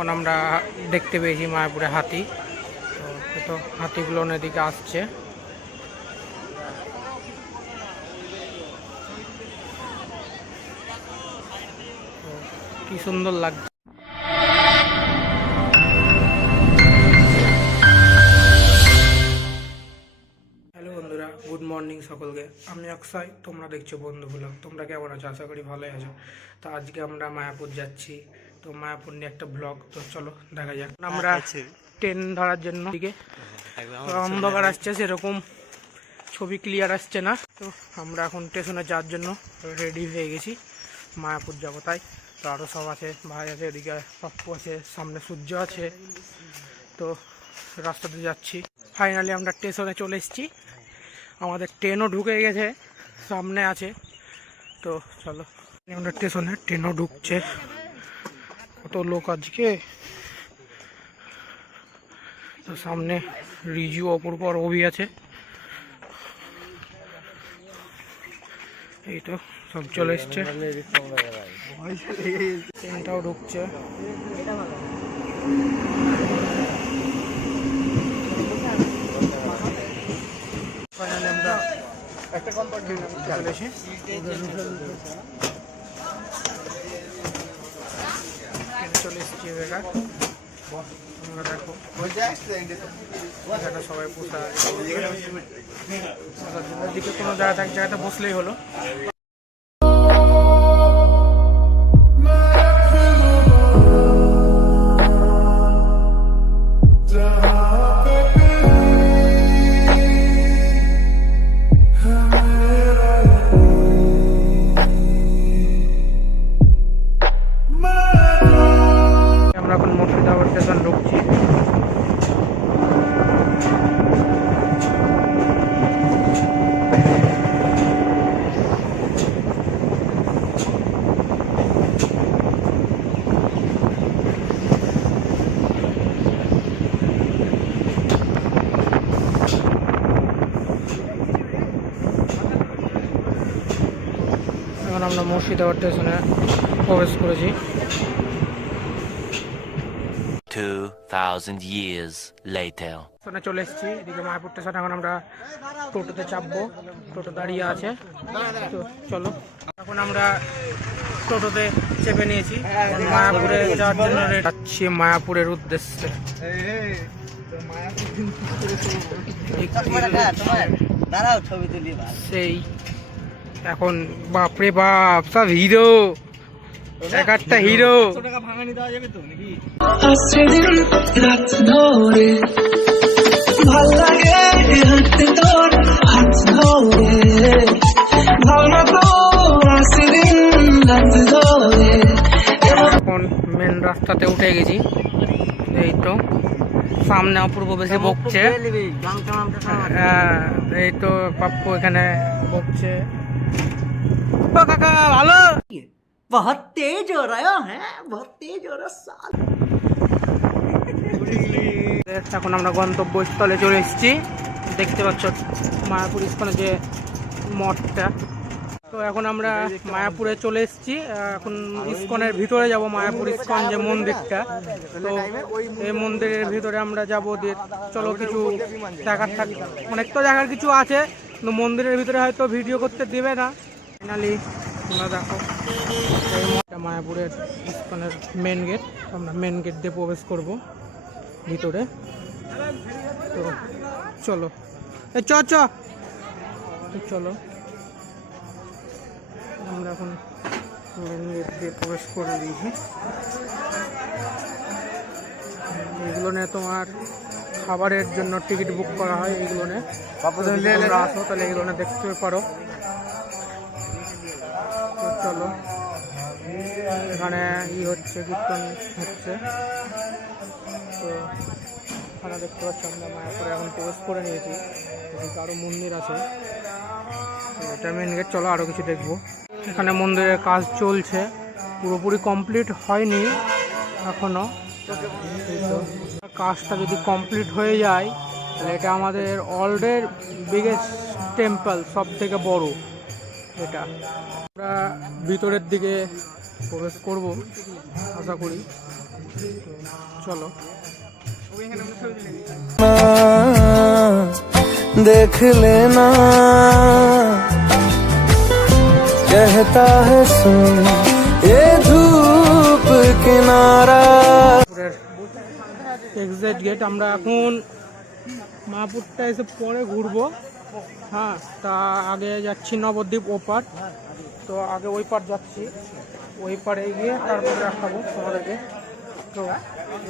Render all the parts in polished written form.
এখন আমরা দেখতে পেয়েছি মায়াপুরে হাতি। তো হাতিগুলো এদিকে আসছে। কি সুন্দর লাগছে। হ্যালো বন্ধুরা, গুড মর্নিং সকলকে। আমি অক্ষয়, তোমরা দেখছো বন্ধু ব্লগ। তোমরা কেমন আছো? আশা করি ভালোই আছো। তো আজকে আমরা মায়াপুর যাচ্ছি। তো মায়াপুর নিয়ে একটা ব্লগ। তো চলো দেখা যাক। আমরা ট্রেন ধরার জন্য দিকে অন্ধকার আসছে, সেরকম ছবি ক্লিয়ার আসছে না। তো আমরা এখন স্টেশনে যাওয়ার জন্য রেডি হয়ে গেছি। মায়াপুর যাবো তাই। তো আরও সব আছে, ভাই আছে, এদিকে পাপ্পু আছে, সামনে সূর্য আছে। তো রাস্তাতে যাচ্ছি। ফাইনালি আমরা স্টেশনে চলে এসেছি। আমাদের ট্রেনও ঢুকে গেছে, সামনে আছে। তো চলো, আমরা স্টেশনে, ট্রেনও ঢুকছে। কত লোক আজকে। তো সামনে রিজু, অপূর্ব আর অভি আছে। এই তো সব চলে এসছে। ট্রেনটাও ঢুকছে। ফাইনালি আমরা একটা চলে এসেছি। চলে এসেছি বেকার। আমরা দেখো সবাই পোষা দিকে কোনো জায়গাতে এক জায়গাতে বসলেই হলো। আমরা এখন মুর্শিদাবাদ স্টেশন ঢুকছি। এখন আমরা মুর্শিদাবাদ স্টেশনে প্রবেশ করেছি। 2000 years later. স্টেশনে চলে এসেছি। এদিকে মায়াপুর স্টেশন। এখন আমরা টোটোতে চাপবো। টোটো দাঁড়িয়ে আছে। তো চলো, এখন আমরা টোটোতে চেপে নিয়েছি। মায়াপুরে যাওয়ার জন্য যাচ্ছি, মায়াপুরের উদ্দেশ্যে। সেই এখন বাপরে বাপ, সব হিরো, এক একটা হিরো। এখন মেন রাস্তাতে উঠে গেছি। এই তো সামনে অপূর্ব বেশি বকছে। এই তো পাপ্পু এখানে বকছে। কাকা ভালো, बहुत तेज हो रहा है, बहुत तेज हो रहा साल। এখন আমরা গন্তব্যস্থলে চলে এসেছি। দেখতে পাচ্ছ মায়াপুর ইস্কনের যে মঠটা। তো এখন আমরা মায়াপুরে চলে এসেছি। এখন ইস্কনের ভিতরে যাব। মায়াপুর ইস্কন যে মন্দিরটা, তো এই মন্দিরের ভিতরে আমরা যাব। দিয়ে চলো, কিছু দেখার থাকে, অনেক তো দেখার কিছু আছে, কিন্তু মন্দিরের ভিতরে হয়তো ভিডিও করতে দেবে না। ফাইনালি তোমরা দেখো, এই মায়াপুরের ইস্কনের মেন গেট। আমরা মেন গেট দিয়ে প্রবেশ করব ভিতরে। তো চলো, চলো আমরা এখন মেন গেট দিয়ে প্রবেশ করে দিয়েছি। এগুলো নিয়ে তোমার খাবারের জন্য টিকিট বুক করা হয়। এইগুলো নিয়ে আসো, তাহলে এগুলো নিয়ে দেখতে পারো। তো চলো, এখানে হচ্ছে, কীর্তন হচ্ছে। তো এখানে দেখতে পাচ্ছি আমরা মায়াপুরে এখন প্রবেশ করে নিয়েছি। আরও মন্দির আছে। এটা মেন গেট। চলো আরও কিছু দেখবো। এখানে মন্দিরের কাজ চলছে, পুরোপুরি কমপ্লিট হয়নি এখনো। কাজটা যদি কমপ্লিট হয়ে যায় তাহলে এটা আমাদের ওয়ার্ল্ডের বিগেস্ট টেম্পল, সব থেকে বড় এটা। আমরা ভিতরের দিকে প্রবেশ করব আশা করি। চলো देख लेना कहता है सुन ये धूप किनारा এক্সাক্ট গেট। আমরা এখন মায়াপুরটা এসে পরে ঘুরবো। হ্যাঁ, তা আগে যাচ্ছি নবদ্বীপ ওপার, তো আগে ওই পার যাচ্ছি, ওই পারে গিয়ে তারপরে দেখাবো তোমাদেরকে। তো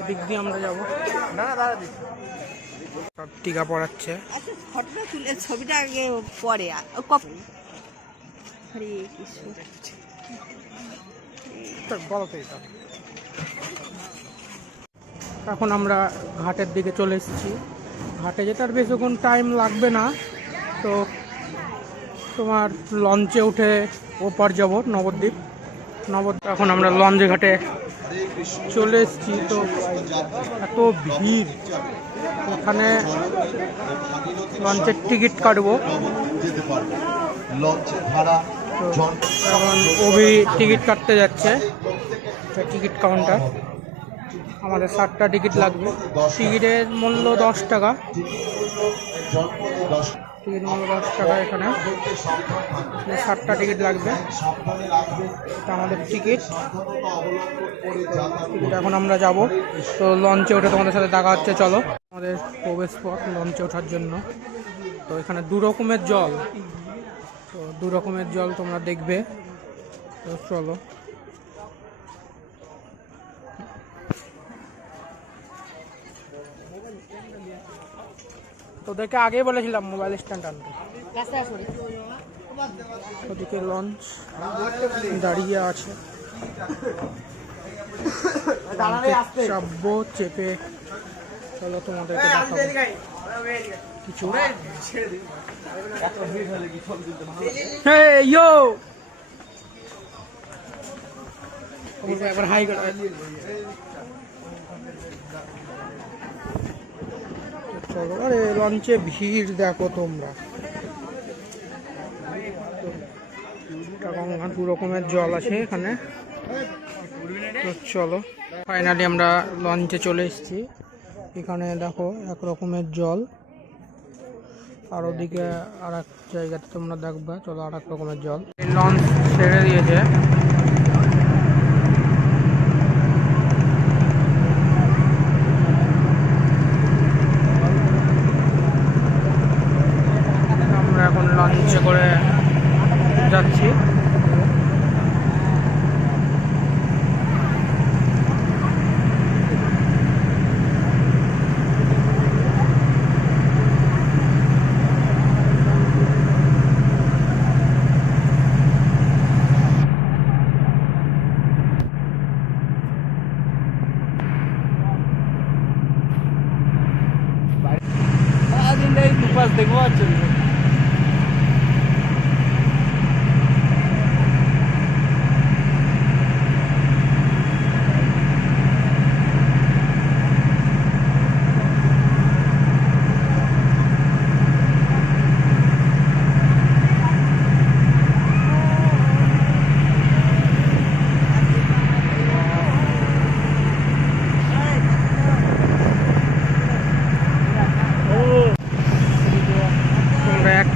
এদিক দিয়ে আমরা যাবো। সব টিকা পড়াচ্ছে। আচ্ছা ফটোটা তুলে ছবিটা আগে পরে হরে কৃষ্ণ। এখন আমরা ঘাটের দিকে চলে এসেছি। ঘাটে যেতে আর বেশিক্ষণ টাইম লাগবে না, তো তোমার লঞ্চে উঠে ওপার যাব নবদ্বীপ। এখন আমরা লঞ্চে ঘাটে চলে এসেছি। তো এত ভিড়, এখানে লঞ্চের টিকিট কাটবো। তো এখন অভি টিকিট কাটতে যাচ্ছে, টিকিট কাউন্টার। আমাদের 7টা টিকিট লাগবে। টিকিটের মূল্য 10 টাকা। টিকিট মূল্য 10 টাকা। এখানে 7টা টিকিট লাগবে, এটা আমাদের টিকিট। এখন আমরা যাব। তো লঞ্চে উঠে তোমাদের সাথে দেখা হচ্ছে। চলো, আমাদের প্রবেশ পথ লঞ্চে ওঠার জন্য। তো এখানে 2 রকমের জল, তো 2 রকমের জল তোমরা দেখবে। তো চলো। তোদেরকে আগেই বলেছিলাম মোবাইল স্ট্যান্ড আনতে। ওদিকে লঞ্চ দাঁড়িয়ে আছে, চাপবো চেপে। চলো তোমাদেরকে দেখাবো কিছু। একবার হাই করে। চলো, আরে লঞ্চে ভিড় দেখো তোমরা। গঙ্গা 2 রকমের জল আছে এখানে। তো চলো, ফাইনালি আমরা লঞ্চে চলে এসেছি। এখানে দেখো 1 রকমের জল, আর ওদিকে আর এক জায়গাতে তোমরা দেখবে। চলো, আর 1 রকমের জল। লঞ্চ ছেড়ে দিয়েছে। আমরা এখন লঞ্চে করে যাচ্ছি। দেখবো আর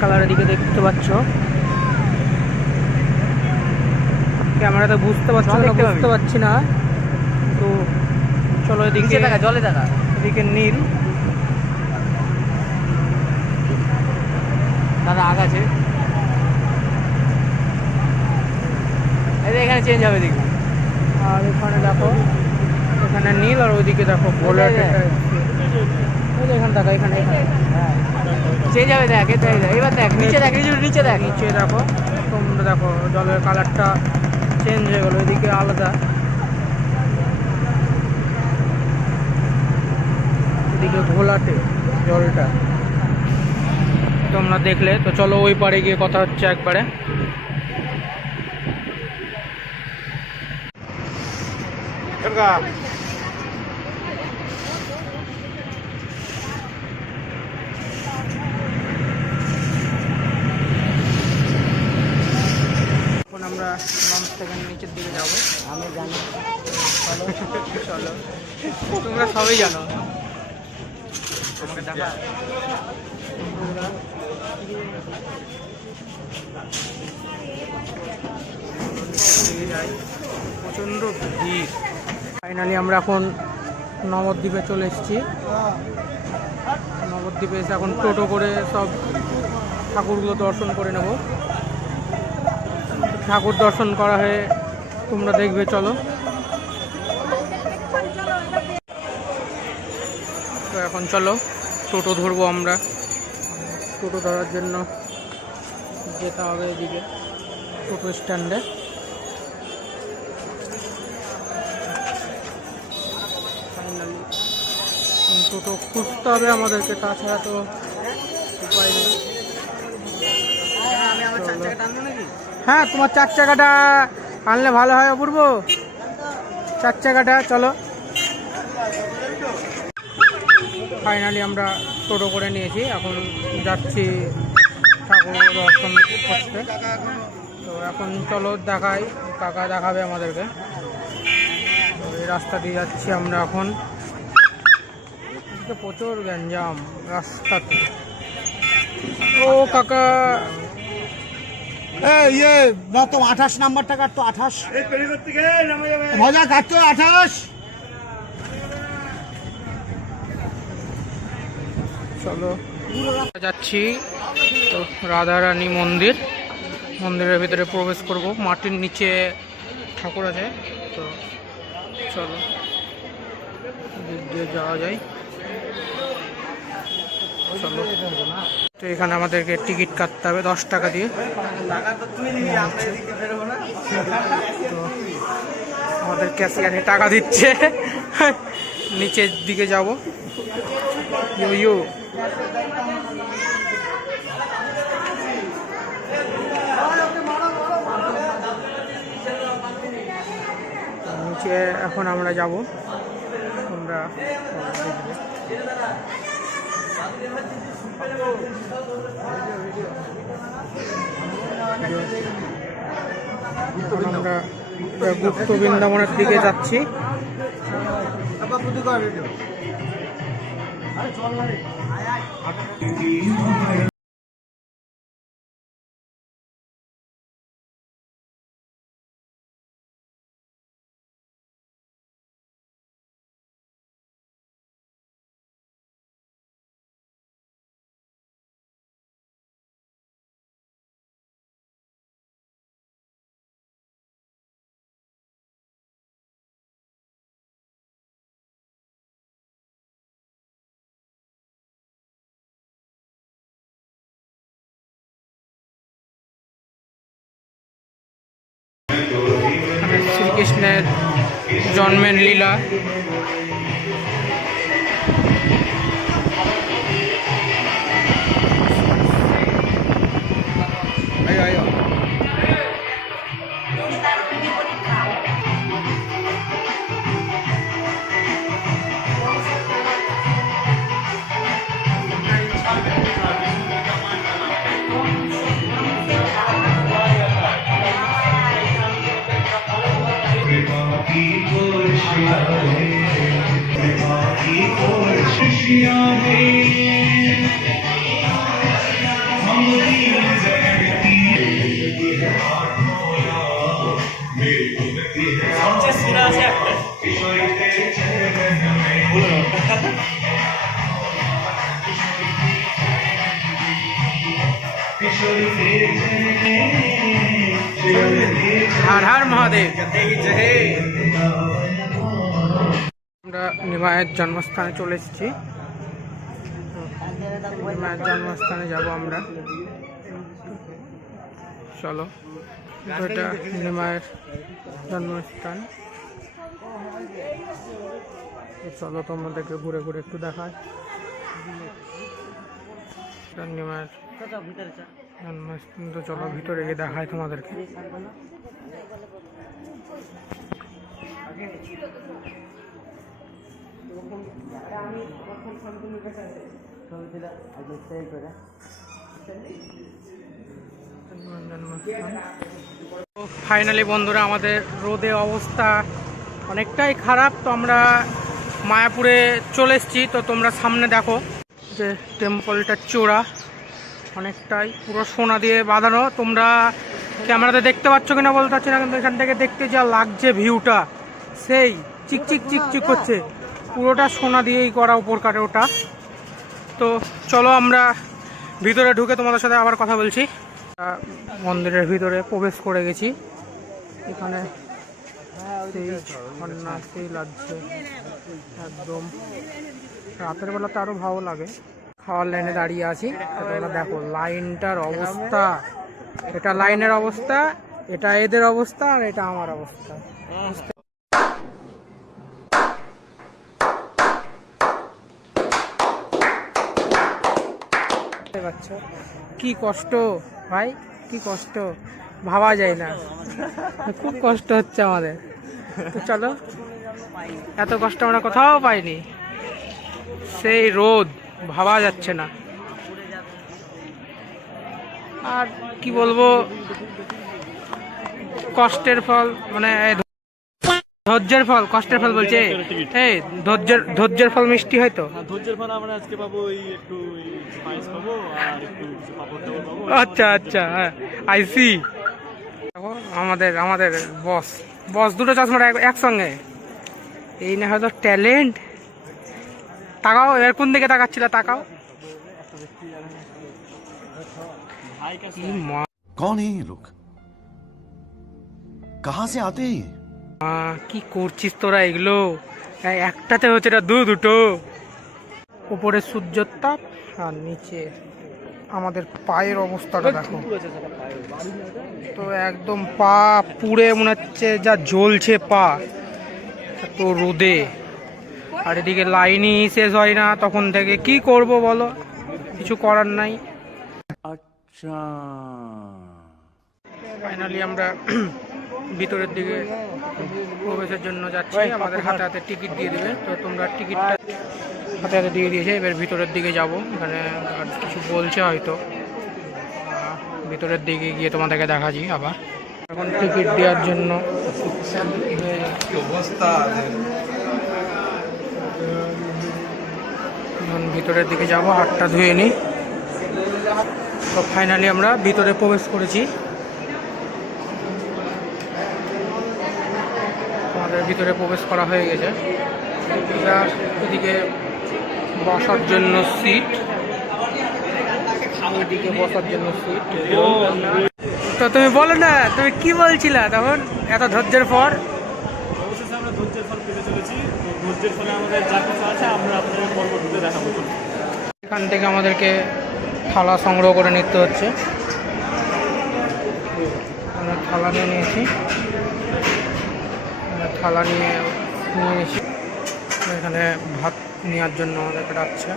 কালারের দিকে দেখতে পাচ্ছ। ক্যামেরাতে বুঝতে পারছো না, বুঝতে পারছি না। তো চলো, এদিকে জলে দেখা, এদিকে নীল। দাদা আগ আছে, এখানে চেঞ্জ হবে দেখি। আর এখানে দেখো, এখানে নীল, আর ওইদিকে দেখো বোলার। এখানে দেখো, এখানে চেঞ্জ হবে। দেখ এবার, দেখ নিচে, দেখ নিচে, দেখ নিচে দেখো তোমরা। দেখো জলের কালারটা চেঞ্জ হয়ে গেলো, এদিকে আলাদা, এদিকে ঘোলাটে জলটা তোমরা দেখলে। তো চলো, ওই পারে গিয়ে কথা হচ্ছে একবারে। আমরা লঞ্চ থেকে নিচের দিকে যাবো। আমি জানি, চলো চলো। তোমরা সবাই জানো। প্রচণ্ড ভিড়। ফাইনালি আমরা এখন নবদ্বীপে চলে এসেছি। নবদ্বীপে এসে এখন টোটো করে সব ঠাকুরগুলো দর্শন করে নেব। ঠাকুর দর্শন করা হয়ে তোমরা দেখবে, চলো। তো এখন চলো টোটো ধরবো আমরা। টোটো ধরার জন্য যেতে হবে এদিকে টোটো স্ট্যান্ডে। ফাইনালি টোটো খুঁজতে হবে আমাদেরকে, তাছাড়া তো উপায় নেই। হ্যাঁ, তোমার 4 চাকাটা আনলে ভালো হয় অপূর্ব। 4 চাকাটা চলো। ফাইনালি আমরা টোটো করে নিয়েছি, এখন যাচ্ছি ঠাকুর দর্শন করতে। তো এখন চলো দেখাই, কাকা দেখাবে আমাদেরকে। তো এই রাস্তা দিয়ে যাচ্ছি আমরা এখন। প্রচুর গ্যাঞ্জাম রাস্তাতে। ও কাকা, ये ना तो 28 नंबर টাকা তো 28 মজা কাটতো 28। চলো যাচ্ছি। তো রাধারানী মন্দির, মন্দিরের ভিতরে প্রবেশ করব। মাটির নিচে ঠাকুর আছে, তো চলো দিক দিয়ে যাওয়া যায়। চলো। তো এখানে আমাদেরকে টিকিট কাটতে হবে 10 টাকা দিয়ে। তো আমাদের ক্যাশিয়ারে টাকা দিচ্ছে। নিচের দিকে যাব। ইউ নিচে এখন আমরা যাব। তোমরা দেখবে। এখন আমরা গুপ্ত বৃন্দাবনের দিকে যাচ্ছি। শ্রীকৃষ্ণের জন্মের লীলা। हर हर महादेव। আমরা নিমায়ের জন্মস্থানে চলে এসেছি। নিমায়ের জন্মস্থানে যাব আমরা। চলো, এটা নিমায়ের জন্মস্থান। চলো তোমাদেরকে ঘুরে ঘুরে একটু দেখায় নিমায়ের জন্মস্থান। তো চলো ভিতরে গিয়ে দেখায় তোমাদেরকে। ফাইনালি বন্ধুরা, আমাদের রোদে অবস্থা অনেকটাই খারাপ। তো আমরা মায়াপুরে চলে এসেছি। তো তোমরা সামনে দেখো যে টেম্পলটা চূড়া অনেকটাই পুরো সোনা দিয়ে বাঁধানো। তোমরা ক্যামেরাতে দেখতে পাচ্ছ কিনা বলতে পারছি না, কিন্তু এখান থেকে দেখতে যা লাগছে ভিউটা সেই চিকচিক চিকচিক করছে, পুরোটা সোনা দিয়েই করা উপর কাটে ওটা। তো চলো আমরা ভিতরে ঢুকে তোমাদের সাথে আবার কথা বলছি। মন্দিরের ভিতরে প্রবেশ করে গেছি। এখানে সেই ঝর্ণা সেই লাগছে একদম, রাতের বেলাতে আরো ভালো লাগে। খাওয়ার লাইনে দাঁড়িয়ে আছি, তোমরা দেখো লাইনটার অবস্থা, এটা লাইনের অবস্থা, এটা এদের অবস্থা, আর এটা আমার অবস্থা। বুঝতে পারছো কি কষ্ট ভাই, কি কষ্ট ভাবা যায় না, খুব কষ্ট হচ্ছে আমাদের। তো চলো, এত কষ্ট আমরা কোথাও পাইনি, সেই রোদ ভাবা যাচ্ছে না। আর কি বলবো, কষ্টের ফল, মানে ধৈর্যের ফল, কষ্টের ফল বলছে এই ধৈর্যের ফল মিষ্টি হয়তো। ধৈর্যের ফল আমরা আজকে পাবো, এই একটু পায়েস পাবো আর একটু পাপড় টাপড় পাবো। আচ্ছা আচ্ছা, হ্যাঁ আইসি। দেখো আমাদের আমাদের বস বস দুটো চশমাটা একসঙ্গে, এই না হয়তো ট্যালেন্ট। তাকাও, এর কোন দিকে তাকাচ্ছিল, তাকাও। कौन है ये लोग? कहाँ से आते हैं ये? কি করছিস তোরা এগুলো? একটাতে হচ্ছে, এটা দুটো। উপরে সূর্যের তাপ আর নিচে আমাদের পায়ের অবস্থাটা দেখো। তো একদম পা পুড়ে মনে হচ্ছে যা জ্বলছে পা, তো রোদে। আর এদিকে লাইনই শেষ হয় না তখন থেকে, কি করব বলো, কিছু করার নাই। ফাইনালি আমরা ভিতরের দিকে প্রবেশের জন্য যাচ্ছি। আমাদের হাতে হাতে টিকিট দিয়ে দেবে, তো তোমরা টিকিটটা হাতে হাতে দিয়ে দিয়েছে। এবার ভিতরের দিকে যাব, এখানে আর কিছু বলছে হয়তো, ভিতরের দিকে গিয়ে তোমাদেরকে দেখাচ্ছি আবার। এখন টিকিট দেওয়ার জন্য এখন ভিতরের দিকে যাব, হাতটা ধুয়ে নিই। তো ফাইনালি আমরা ভিতরে প্রবেশ করেছি। আমাদের ভিতরে প্রবেশ করা হয়ে গেছে। এদিকে বসার জন্য সিট, এদিকে বসার জন্য সিট। তো তুমি বলো না, তুমি কি বলছিলা তখন এত ধৈর্যের পর? অবশেষে আমরা ধৈর্যের ফল পেতে চলেছি। তো ধৈর্যের ফলে আমাদের যা কিছু আছে আমরা আপনাদের পরবর্তীতে দেখাবো। এখান থেকে আমাদেরকে থালা সংগ্রহ করে নিতে হচ্ছে। আমরা থালা নিয়ে নিয়েছি, থালা নিয়ে নিয়েছি। এখানে ভাত নেওয়ার জন্য আমাদেরকে ডাকছে।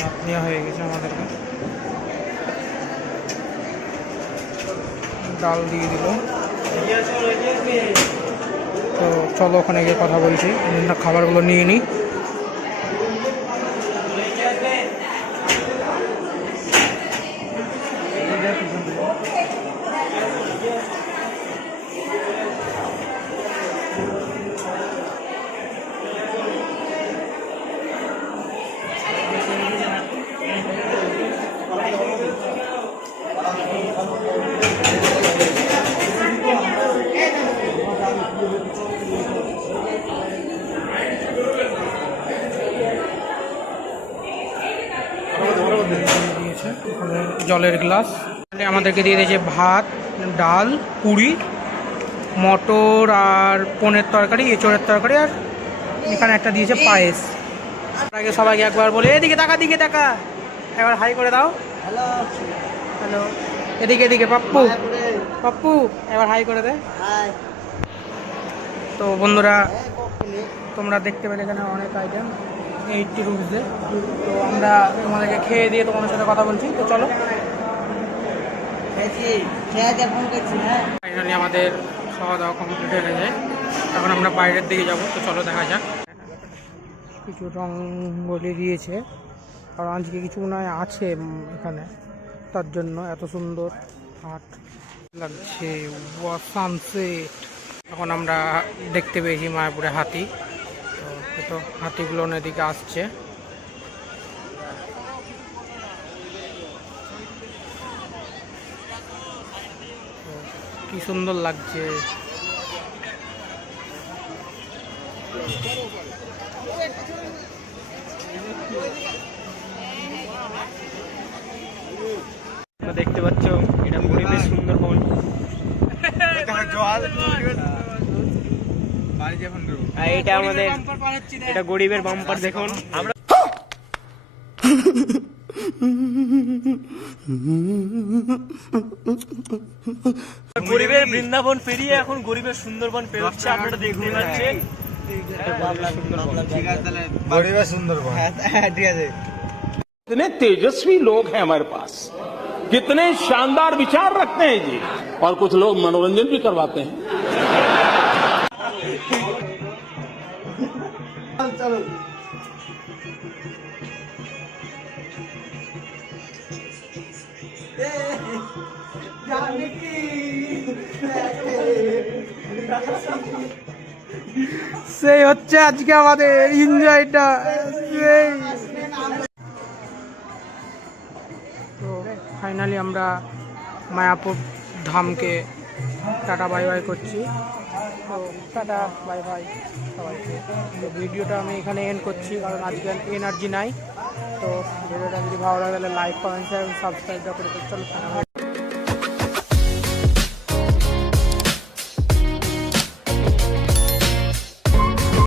ভাত নেওয়া হয়ে গেছে আমাদেরকে, ডাল দিয়ে দিল। তো চলো ওখানে গিয়ে কথা বলছি, খাবারগুলো নিয়ে নিই। দিয়েছে জলের গ্লাস, আমাদেরকে দিয়ে দিয়েছে ভাত, ডাল, পুরি, মটর আর পনের তরকারি, এঁচোড়ের তরকারি, আর এখানে একটা দিয়েছে পায়েস। আগে সবাইকে একবার বলে এদিকে তাকা, দিকে তাকা, একবার হাই করে দাও। হ্যালো হ্যালো, এদিকে এদিকে পাপ্পু, পাপ্পু একবার হাই করে দে। তো বন্ধুরা তোমরা দেখতে পেলে এখানে অনেক আইটেম, 80 রুপিসে। তো আমরা তোমাদেরকে খেয়ে দিয়ে তোমাদের সাথে কথা বলছি। তো চলো, ফাইনালি আমাদের খাওয়া দাওয়া কমপ্লিট হয়ে গেছে। এখন আমরা বাইরের দিকে যাব। তো চলো দেখা যাক। কিছু রঙ্গোলি দিয়েছে, কারণ আজকে কিছু মনে হয় আছে এখানে, তার জন্য এত সুন্দর হাট লাগছে। সানসেট এখন আমরা দেখতে পেয়েছি মায়াপুরে হাতি, তো হাতিগুলো এদিকে আসছে। কি সুন্দর লাগছে। দেখতে পাচ্ছ এটা পরিবেশ সুন্দরবন। আর এটা আমাদের এটা গরিবের বাম্পার দেখুন। আমরা গরিবের বৃন্দাবন পেরিয়ে এখন গরিবের সুন্দরবন পেরোচ্ছে, আপনারা দেখতে পাচ্ছেন। कितने तेजस्वी लोग हैं हमारे पास, कितने शानदार विचार रखते हैं जी, और कुछ लोग मनोरंजन भी करवाते हैं। সেই হচ্ছে আজকে আমাদের এনজয়টা। তো ফাইনালি আমরা মায়াপুর ধামকে টাটা বাই বাই করছি। তো টাটা বাই বাই সবাইকে। তো ভিডিওটা আমি এখানে এন্ড করছি, কারণ আজকে এনার্জি নাই। তো ভিডিওটা যদি ভালো লাগে তাহলে লাইক কমেন্ট শেয়ার এবং সাবস্ক্রাইব করে চলো।